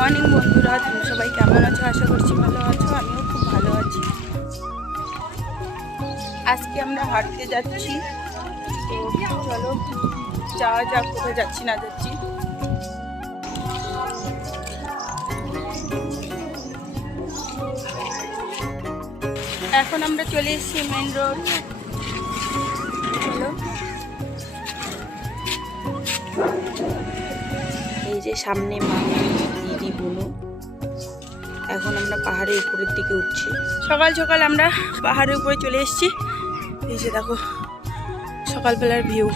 Morning বন্ধুরা, তোমরা সবাই কেমন আছো? আশা করছি ভালো আছো, আমিও খুব ভালো আছি। আজকে আমরা হাঁটতে যাচ্ছি। তো চলো, যাওয়া যাক কোথায় যাচ্ছি না যাচ্ছি। এখন আমরা চলে এসেছি মেন রোড চলো। এই যে সামনে মামি দিদি বোনু। এখন আমরা পাহাড়ের উপরের দিকে উঠছি। সকাল সকাল আমরা পাহাড়ের উপরে চলে এসেছি। এই যে দেখো সকালবেলার ভিউ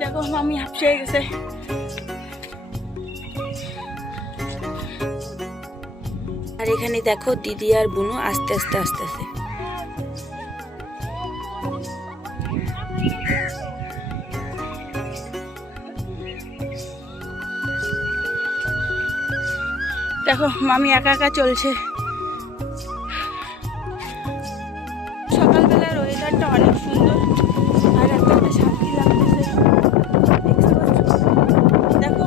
দেখো মামি হাঁপসে গেছে। আর এখানে দেখো দিদি আর বুনু আস্তে আস্তে আস্তে আস্তে। দেখো, মামি একা একা চলছে। সকালবেলার ওয়েদারটা অনেক সুন্দর, আর এত একটা শান্তি লাগতেছে। দেখো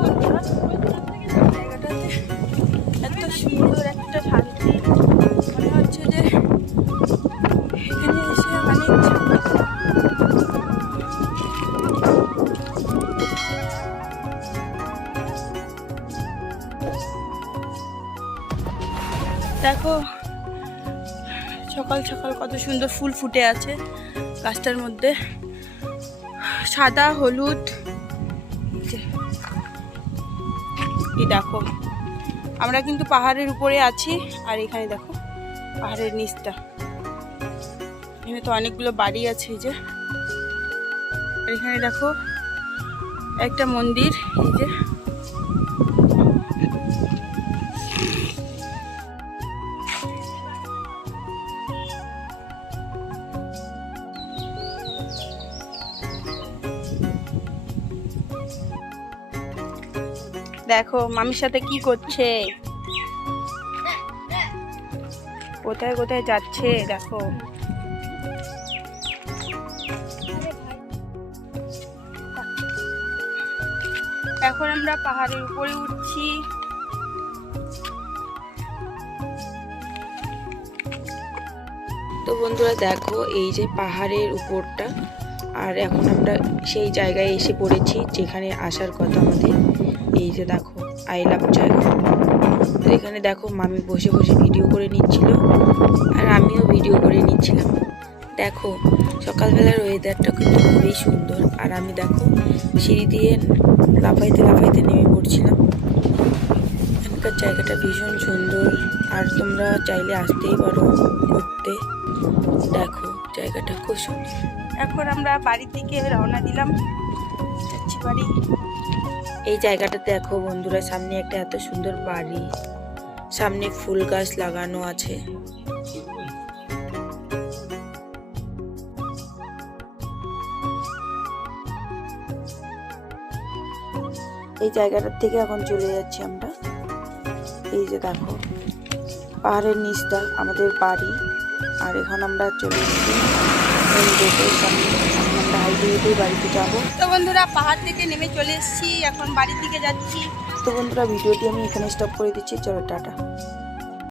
এত সুন্দর একটা শান্তি। মনে হচ্ছে যে এখানে এসে অনেক। দেখো, সকাল সকাল কত সুন্দর ফুল ফুটে আছে গাছটার মধ্যে। সাদা, হলুদ দেখো, আমরা কিন্তু পাহাড়ের উপরে আছি, আর এখানে দেখো, পাহাড়ের নিচটা। এখানে তো অনেকগুলো বাড়ি আছে, এই যে। আর এখানে দেখো, একটা মন্দির, এই যে। দেখো, মামির সাথে কি করছে? কোথায় কোথায় যাচ্ছে? দেখো। এখন আমরা পাহাড়ের উপরে উঠছি। তো বন্ধুরা, দেখো এই যে পাহাড়ের উপরটা। আর এখন আমরা সেই জায়গায় এসে পড়েছি যেখানে আসার কথা আমাদের। এই যে দেখো আই লাভ জায়গা। এখানে দেখো, মামি বসে বসে ভিডিও করে নিচ্ছিল আর আমিও ভিডিও করে নিচ্ছিলাম। দেখো, সকালবেলার ওয়েদারটা কিন্তু খুবই সুন্দর। আর আমি দেখো, সিঁড়ি দিয়ে লাফাইতে লাফাইতে নেমে পড়ছিলাম। এখানকার জায়গাটা ভীষণ সুন্দর। আর তোমরা চাইলে আসতেই পারো ঘুরতে। দেখো জায়গাটা খুব সুন্দর। এখন আমরা বাড়ি থেকে রওনা দিলাম। যাচ্ছি বাড়ি। এই জায়গাটা দেখো বন্ধুরা সামনে একটা এত সুন্দর বাড়ি। সামনে ফুল গাছ লাগানো আছে। এই জায়গাটার থেকে এখন চলে যাচ্ছি আমরা। এই যে দেখো। পাহাড়ের নিচটা আমাদের বাড়ি। আর এখন আমরা চলে এসেছি রোডের সামনে। আমরা হাইটে হেঁটেই বাড়িতে যাব। তো বন্ধুরা পাহাড় থেকে নেমে চলে এসেছি। এখন বাড়ির দিকে যাচ্ছি। তো বন্ধুরা ভিডিওটি আমি এখানে স্টপ করে দিচ্ছি। চলো টাটা।